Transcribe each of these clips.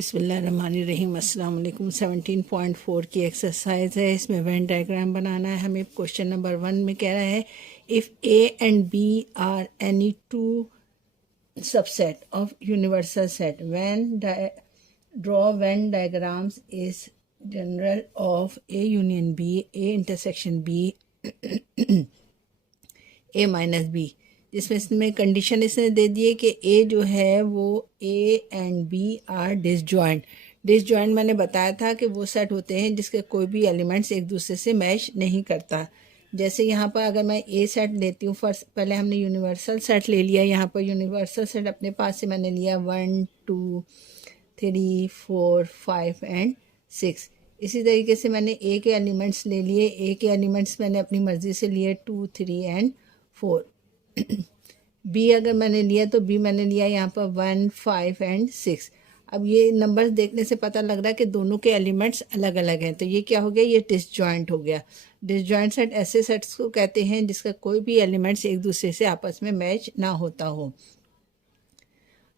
बिस्मिल्लाहिर्रहमानिर्रहीम। अस्सलाम वालेकुम। 17.4 की एक्सरसाइज है, इसमें वेन डायग्राम बनाना है हमें। क्वेश्चन नंबर 1 में कह रहा है if A and B are any two subset of universal set when draw Venn diagrams is general of A union B, A intersection B, A minus B, जिसमें इसमें condition इसने दे दी है कि ए जो है वो A and B are disjoint. Disjoint मैंने बताया था कि वो सेट होते हैं जिसके कोई भी एलिमेंट्स एक दूसरे से मैच नहीं करता। जैसे यहाँ पर अगर मैं ए सेट लेती हूँ, फर्स्ट पहले हमने यूनिवर्सल सेट ले लिया। यहाँ पर यूनिवर्सल सेट अपने पास से मैंने लिया 1 2 3 4 5 एंड 6। इसी तरीके से मैंने ए के एलिमेंट्स ले लिए। ए के एलिमेंट्स मैंने अपनी मर्ज़ी से लिए 2 3 एंड 4। बी अगर मैंने लिया तो बी मैंने लिया यहाँ पर 1 5 एंड 6। अब ये नंबर्स देखने से पता लग रहा है कि दोनों के एलिमेंट्स अलग अलग हैं, तो ये क्या हो गया, ये डिसजॉइंट हो गया। डिसजॉइंट सेट ऐसे सेट्स को कहते हैं जिसका कोई भी एलिमेंट्स एक दूसरे से आपस में मैच ना होता हो।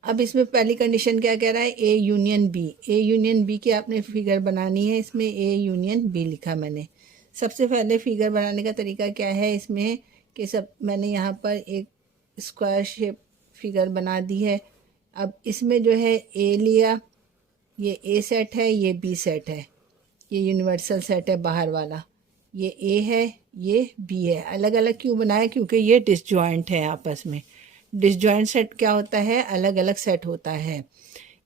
अब इसमें पहली कंडीशन क्या कह रहा है, A union B. A union B की आपने फिगर बनानी है। इसमें ए यूनियन बी लिखा मैंने। सबसे पहले फिगर बनाने का तरीका क्या है इसमें कि मैंने यहाँ पर एक स्क्वायर शेप फिगर बना दी है। अब इसमें जो है ए लिया, ये ए सेट है, ये बी सेट है, ये यूनिवर्सल सेट है बाहर वाला, ये ए है, ये बी है। अलग अलग क्यों बनाया, क्योंकि ये डिसजॉइंट है आपस में। डिसजॉइंट सेट क्या होता है, अलग अलग सेट होता है।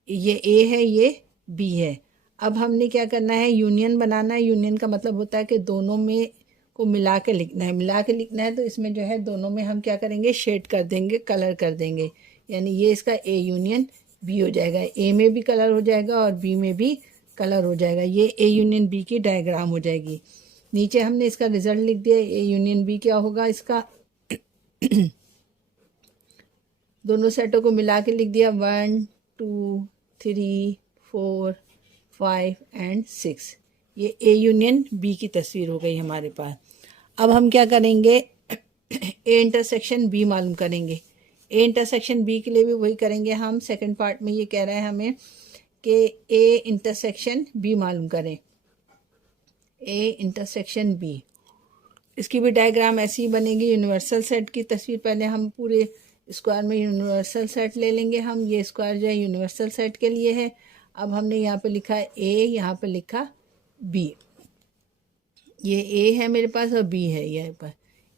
ये ए है, ये बी है। अब हमने क्या करना है, यूनियन बनाना है। यूनियन का मतलब होता है कि दोनों में को मिला के लिखना है। मिला के लिखना है तो इसमें जो है दोनों में हम क्या करेंगे, शेड कर देंगे, कलर कर देंगे। यानी ये इसका ए यूनियन बी हो जाएगा। ए में भी कलर हो जाएगा और बी में भी कलर हो जाएगा। ये ए यूनियन बी की डायग्राम हो जाएगी। नीचे हमने इसका रिजल्ट लिख दिया। ए यूनियन बी क्या होगा इसका दोनों सेटों को मिला के लिख दिया 1 2 3 4 5 एंड 6। ये ए यूनियन बी की तस्वीर हो गई हमारे पास। अब हम क्या करेंगे, ए इंटरसेक्शन बी मालूम करेंगे। ए इंटरसेक्शन बी के लिए भी वही करेंगे हम। सेकंड पार्ट में ये कह रहा है हमें कि ए इंटरसेक्शन बी मालूम करें। ए इंटरसेक्शन बी, इसकी भी डायग्राम ऐसी ही बनेगी। यूनिवर्सल सेट की तस्वीर पहले हम पूरे स्क्वायर में यूनिवर्सल सेट ले लेंगे हम। ये स्क्वायर जो है यूनिवर्सल सेट के लिए है। अब हमने यहाँ पे लिखा ए, यहाँ पे लिखा बी। ये ए है मेरे पास और बी है यहाँ पर।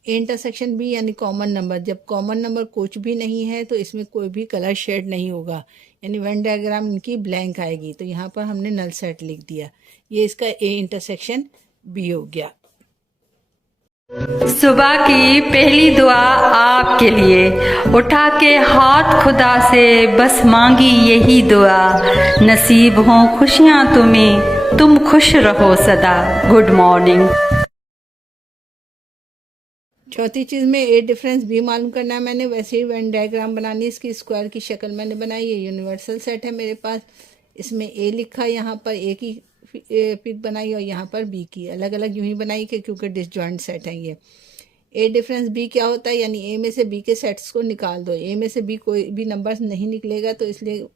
ए इंटरसेक्शन बी यानी कॉमन नंबर। जब कॉमन नंबर कुछ भी नहीं है तो इसमें कोई भी कलर शेड नहीं होगा, यानी वेन डायग्राम इनकी ब्लैंक आएगी। तो यहाँ पर हमने नल सेट लिख दिया। ये इसका ए इंटरसेक्शन बी हो गया। सुबह की पहली दुआ आपके लिए, उठा के हाथ खुदा से बस मांगी यही दुआ, नसीब हों खुशियाँ तुम्हें, तुम खुश रहो सदा। Good morning. चौथी चीज़ में ए डिफरेंस बी मालूम करना है मैंने। वैसे ही वेन डायग्राम बनानी है। इसकी स्क्वायर की शक्ल मैंने बनाई। ये यूनिवर्सल सेट है मेरे पास। इसमें ए लिखा, यहाँ पर ए की पिक बनाई और यहाँ पर बी की। अलग अलग यूं ही बनाई कि क्योंकि डिसजॉइंट सेट है ये। ए डिफरेंस बी क्या होता है, यानी ए में से बी के सेट्स को निकाल दो। ए में से बी कोई भी नंबर नहीं निकलेगा, तो इसलिए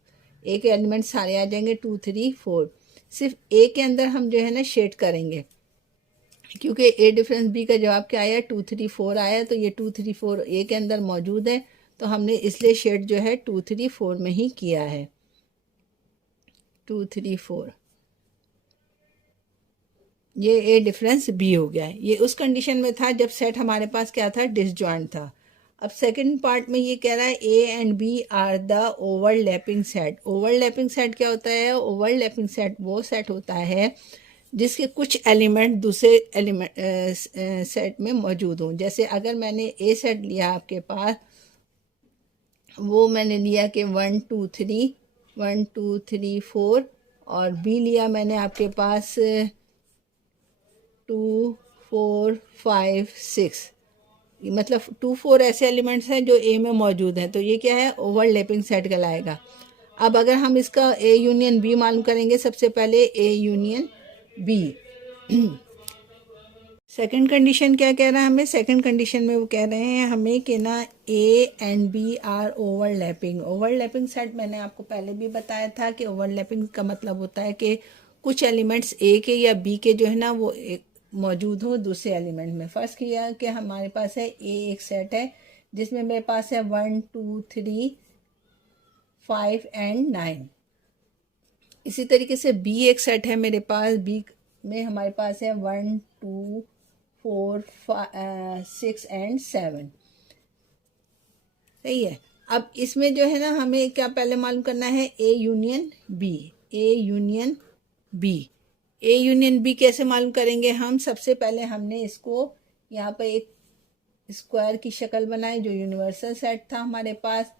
ए के एलिमेंट सारे आ जाएंगे 2 3 4। सिर्फ ए के अंदर हम जो है ना शेड करेंगे, क्योंकि ए डिफरेंस बी का जवाब क्या आया, 2 3 4 आया। तो ये 2 3 4 ए के अंदर मौजूद है, तो हमने इसलिए शेड जो है 2 3 4 में ही किया है। 2 3 4 ये ए डिफरेंस बी हो गया है। ये उस कंडीशन में था जब सेट हमारे पास क्या था, डिसजॉइंट था। अब सेकंड पार्ट में ये कह रहा है A and B are the overlapping set. Overlapping set क्या होता है, ओवरलैपिंग सेट वो सेट होता है जिसके कुछ एलिमेंट दूसरे एलिमेंट सेट में मौजूद हों। जैसे अगर मैंने ए सेट लिया आपके पास, वो मैंने लिया कि 1 2 3 4, और बी लिया मैंने आपके पास 2 4 5 6। मतलब 2 4 ऐसे एलिमेंट्स हैं जो ए में मौजूद हैं, तो ये क्या है, ओवरलैपिंग सेट कहलाएगा। अब अगर हम इसका ए यूनियन बी मालूम करेंगे, सबसे पहले A union B. Second condition क्या कह रहा है हमें? सेकंड कंडीशन में वो कह रहे हैं हमें कि ना A and B are overlapping. Overlapping set मैंने आपको पहले भी बताया था कि ओवरलैपिंग का मतलब होता है कि कुछ एलिमेंट्स ए के या बी के जो है ना वो एक मौजूद हो दूसरे एलिमेंट में। फर्स्ट किया कि हमारे पास है ए एक सेट है जिसमें मेरे पास है 1 2 3 5 एंड 9। इसी तरीके से बी एक सेट है मेरे पास, बी में हमारे पास है 1 2 4 6 एंड 7। सही है। अब इसमें जो है ना हमें क्या पहले मालूम करना है? A union B. A union B. A union B कैसे मालूम करेंगे हम? सबसे पहले हमने इसको यहाँ पर एक स्क्वायर की शक्ल बनाई जो यूनिवर्सल सेट था हमारे पास,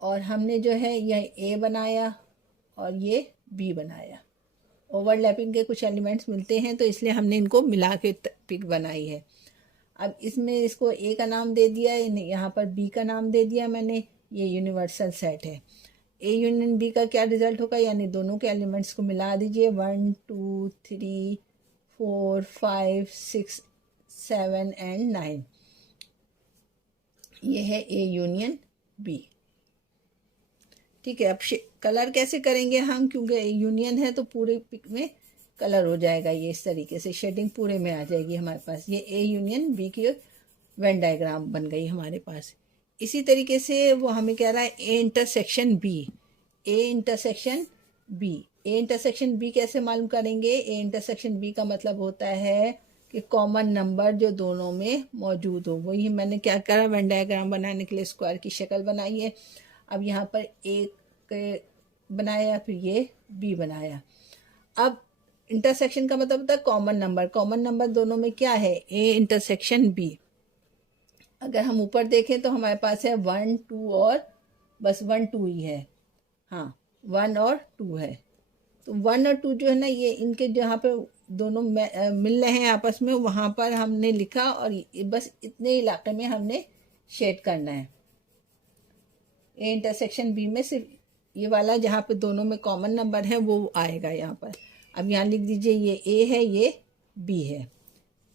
और हमने जो है यह ए बनाया और ये बी बनाया। ओवरलैपिंग के कुछ एलिमेंट्स मिलते हैं तो इसलिए हमने इनको मिला के पिक बनाई है। अब इसमें इसको ए का नाम दे दिया, यहाँ पर बी का नाम दे दिया मैंने। ये यूनिवर्सल सेट है। ए यूनियन बी का क्या रिजल्ट होगा? यानी दोनों के एलिमेंट्स को मिला दीजिए। 1 2 3 4 5 6 7 एंड 9। ये है ए यूनियन बी। ठीक है। अब कलर कैसे करेंगे हम? क्योंकि यूनियन है तो पूरे पिक में कलर हो जाएगा। ये इस तरीके से शेडिंग पूरे में आ जाएगी हमारे पास। ये ए यूनियन बी की वेन डायग्राम बन गई हमारे पास। इसी तरीके से वो हमें कह रहा है A intersection B. A intersection B. A intersection B कैसे मालूम करेंगे? ए इंटरसेक्शन बी का मतलब होता है कि कॉमन नंबर जो दोनों में मौजूद हो। वही मैंने क्या करा, वेन डायग्राम बनाने के लिए स्क्वायर की शक्ल बनाई है। अब यहाँ पर ए बनाया, फिर ये बी बनाया। अब इंटरसेक्शन का मतलब होता है कॉमन नंबर। कॉमन नंबर दोनों में क्या है? A intersection B. अगर हम ऊपर देखें तो हमारे पास है 1 2 और बस 1 2 ही है। हाँ, 1 और 2 है। तो 1 और 2 जो है ना ये इनके जहाँ पे दोनों मिल रहे हैं आपस में, वहाँ पर हमने लिखा और बस इतने इलाके में हमने शेड करना है। ए इंटरसेक्शन बी में सिर्फ ये वाला जहाँ पे दोनों में कॉमन नंबर है वो आएगा यहाँ पर। अब यहाँ लिख दीजिए ये ए है, ये बी है।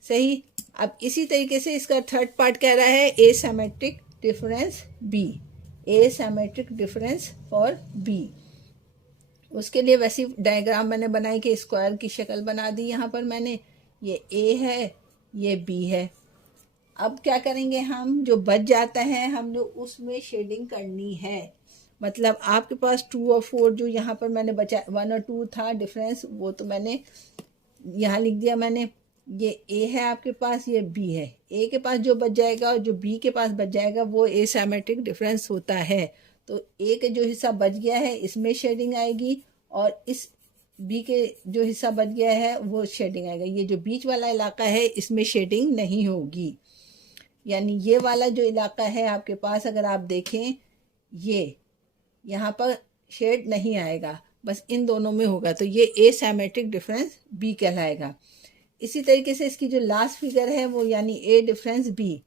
सही। अब इसी तरीके से इसका थर्ड पार्ट कह रहा है A symmetric difference B. A symmetric difference for B. उसके लिए वैसी डायग्राम मैंने बनाई कि स्क्वायर की शक्ल बना दी यहाँ पर मैंने। ये ए है, ये बी है। अब क्या करेंगे हम? जो बच जाता है हम लोग उसमें शेडिंग करनी है। मतलब आपके पास 2 और 4 जो यहाँ पर मैंने बचा 1 और 2 था डिफरेंस, वो तो मैंने यहाँ लिख दिया मैंने। ये ए है आपके पास, ये बी है। ए के पास जो बच जाएगा और जो बी के पास बच जाएगा वो ए सिमेट्रिक डिफरेंस होता है। तो ए के जो हिस्सा बच गया है इसमें शेडिंग आएगी और इस बी के जो हिस्सा बच गया है वो शेडिंग आएगा। ये जो बीच वाला इलाका है इसमें शेडिंग नहीं होगी। यानी ये वाला जो इलाका है आपके पास अगर आप देखें, ये यहाँ पर शेड नहीं आएगा, बस इन दोनों में होगा। तो ये ए सिमेट्रिक डिफरेंस बी कहलाएगा। इसी तरीके से इसकी जो लास्ट फिगर है वो यानी ए डिफरेंस बी।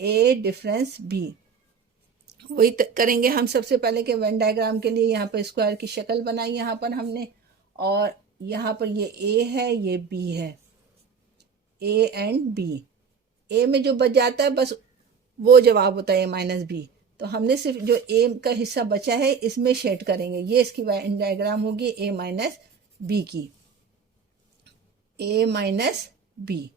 ए डिफरेंस बी वही करेंगे हम सबसे पहले के वेन डायग्राम के लिए। यहाँ पर स्क्वायर की शक्ल बनाई यहाँ पर हमने, और यहाँ पर ये ए है, ये बी है। A and B. ए में जो बच जाता है बस वो जवाब होता है ए माइनस बी। तो हमने सिर्फ जो ए का हिस्सा बचा है इसमें शेड करेंगे। ये इसकी वेन डायग्राम होगी ए माइनस बी की। ए माइनस बी।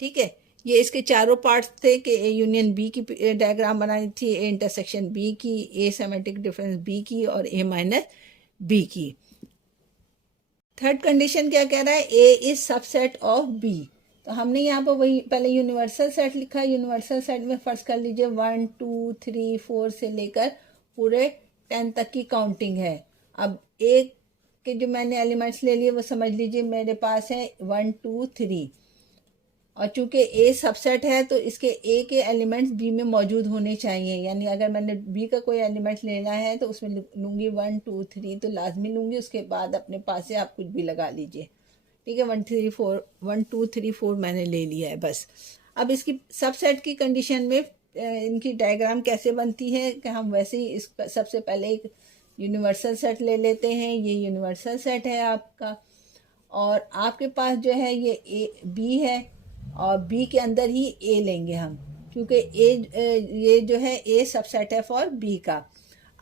ठीक है। ये इसके चारों पार्ट्स थे कि ए यूनियन बी की डायग्राम बनानी थी, ए इंटरसेक्शन बी की, ए सिमेट्रिक डिफरेंस बी की और ए माइनस बी की। थर्ड कंडीशन क्या कह रहा है? ए इज सबसेट ऑफ बी। तो हमने यहाँ पर वही पहले यूनिवर्सल सेट लिखा। यूनिवर्सल सेट में फर्स्ट कर लीजिए 1 2 3 4 से लेकर पूरे 10 तक की काउंटिंग है। अब ए के जो मैंने एलिमेंट्स ले लिए वो समझ लीजिए मेरे पास है 1 2 3, और चूंकि ए सबसेट है तो इसके ए के एलिमेंट्स बी में मौजूद होने चाहिए। यानी अगर मैंने बी का कोई एलिमेंट लेना है तो उसमें लूँगी 1 2 3 तो लाजमी लूँगी। उसके बाद अपने पास से आप कुछ भी लगा लीजिए। ठीक है। 1 2 3 4 मैंने ले लिया है बस। अब इसकी सबसेट की कंडीशन में इनकी डायग्राम कैसे बनती है कि हम वैसे ही इस सबसे पहले एक यूनिवर्सल सेट ले लेते हैं, ये यूनिवर्सल सेट है आपका। और आपके पास जो है ये ए बी है और बी के अंदर ही ए लेंगे हम, क्योंकि ये जो है ए सबसेट है फॉर बी का।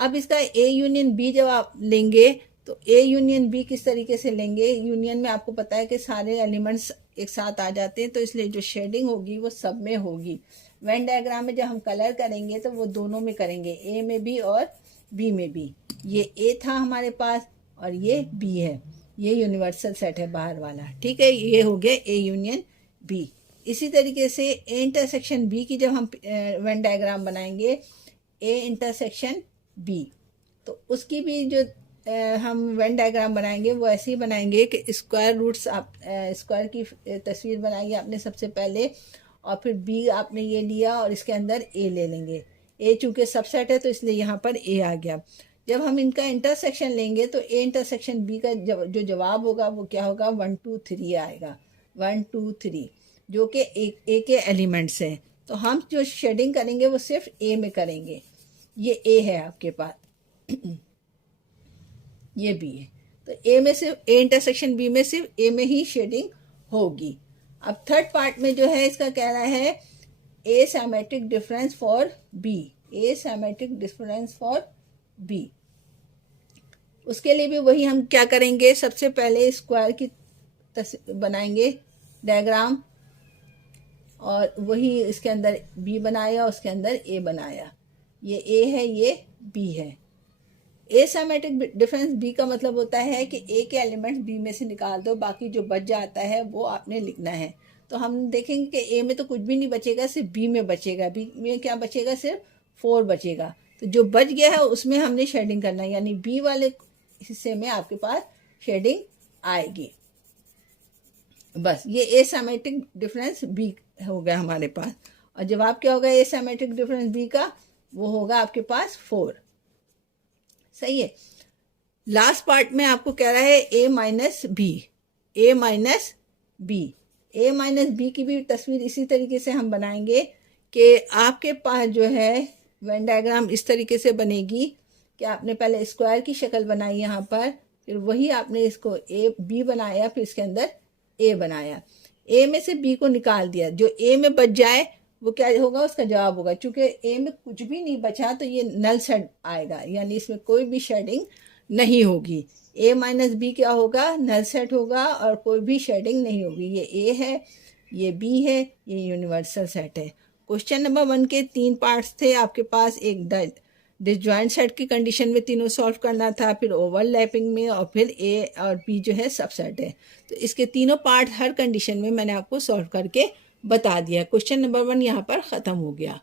अब इसका ए यूनियन बी जब आप लेंगे तो ए यूनियन बी किस तरीके से लेंगे, यूनियन में आपको पता है कि सारे एलिमेंट्स एक साथ आ जाते हैं, तो इसलिए जो शेडिंग होगी वो सब में होगी। वेन डायग्राम में जब हम कलर करेंगे तो वो दोनों में करेंगे, ए में भी और बी में भी। ये ए था हमारे पास और ये बी है, ये यूनिवर्सल सेट है बाहर वाला, ठीक है। ये हो गया ए यूनियन बी। इसी तरीके से ए इंटरसेक्शन बी की जब हम वेन डायग्राम बनाएंगे, ए इंटरसेक्शन बी, तो उसकी भी जो हम वेन डायग्राम बनाएंगे वो ऐसे ही बनाएंगे कि स्क्वायर रूट्स, आप स्क्वायर की तस्वीर बनाइए आपने सबसे पहले, और फिर बी आपने ये लिया और इसके अंदर ए ले लेंगे। ए चूँकि सबसेट है तो इसलिए यहाँ पर ए आ गया। जब हम इनका इंटरसेक्शन लेंगे तो ए इंटरसेक्शन बी का जो जवाब होगा वो क्या होगा, 1 2 3 आएगा, 1 2 3, जो कि ए के एलिमेंट्स हैं। तो हम जो शेडिंग करेंगे वो सिर्फ ए में करेंगे। ये ए है आपके पास, ये बी है, तो ए में सिर्फ ए इंटरसेक्शन बी में सिर्फ ए में ही शेडिंग होगी। अब थर्ड पार्ट में जो है इसका कह रहा है A symmetric difference for B, A symmetric difference for B. उसके लिए भी वही हम क्या करेंगे, सबसे पहले स्क्वायर की बनाएंगे डायग्राम, और वही इसके अंदर बी बनाया, उसके अंदर ए बनाया। ये ए है, ये बी है। ए सिमेट्रिक डिफरेंस बी का मतलब होता है कि ए के एलिमेंट्स बी में से निकाल दो, बाकी जो बच जाता है वो आपने लिखना है। तो हम देखेंगे कि ए में तो कुछ भी नहीं बचेगा, सिर्फ बी में बचेगा। बी में क्या बचेगा, सिर्फ 4 बचेगा। तो जो बच गया है उसमें हमने शेडिंग करना है, यानी बी वाले हिस्से में आपके पास शेडिंग आएगी। बस ये ए सिमेट्रिक डिफरेंस बी हो गया हमारे पास। और जवाब क्या होगा ए सिमेट्रिक डिफरेंस बी का, वो होगा आपके पास 4। सही है। लास्ट पार्ट में आपको कह रहा है ए minus B, A minus B. A minus B की भी तस्वीर इसी तरीके से हम बनाएंगे कि आपके पास जो है वेन डायग्राम इस तरीके से बनेगी कि आपने पहले स्क्वायर की शक्ल बनाई यहाँ पर, फिर वही आपने इसको ए बी बनाया, फिर इसके अंदर ए बनाया। ए में से बी को निकाल दिया, जो ए में बच जाए वो क्या होगा, उसका जवाब होगा। चूंकि ए में कुछ भी नहीं बचा तो ये नल सेट आएगा, यानी इसमें कोई भी शेडिंग नहीं होगी। ए माइनस बी क्या होगा, नल सेट होगा और कोई भी शेडिंग नहीं होगी। ये ए है, ये बी है, ये यूनिवर्सल सेट है। क्वेश्चन नंबर 1 के 3 पार्ट्स थे आपके पास। एक डिसजॉइंट सेट की कंडीशन में तीनों सॉल्व करना था, फिर ओवरलैपिंग में, और फिर ए और बी जो है सबसेट है। तो इसके तीनों पार्ट हर कंडीशन में मैंने आपको सॉल्व करके बता दिया। क्वेश्चन नंबर 1 यहाँ पर ख़त्म हो गया।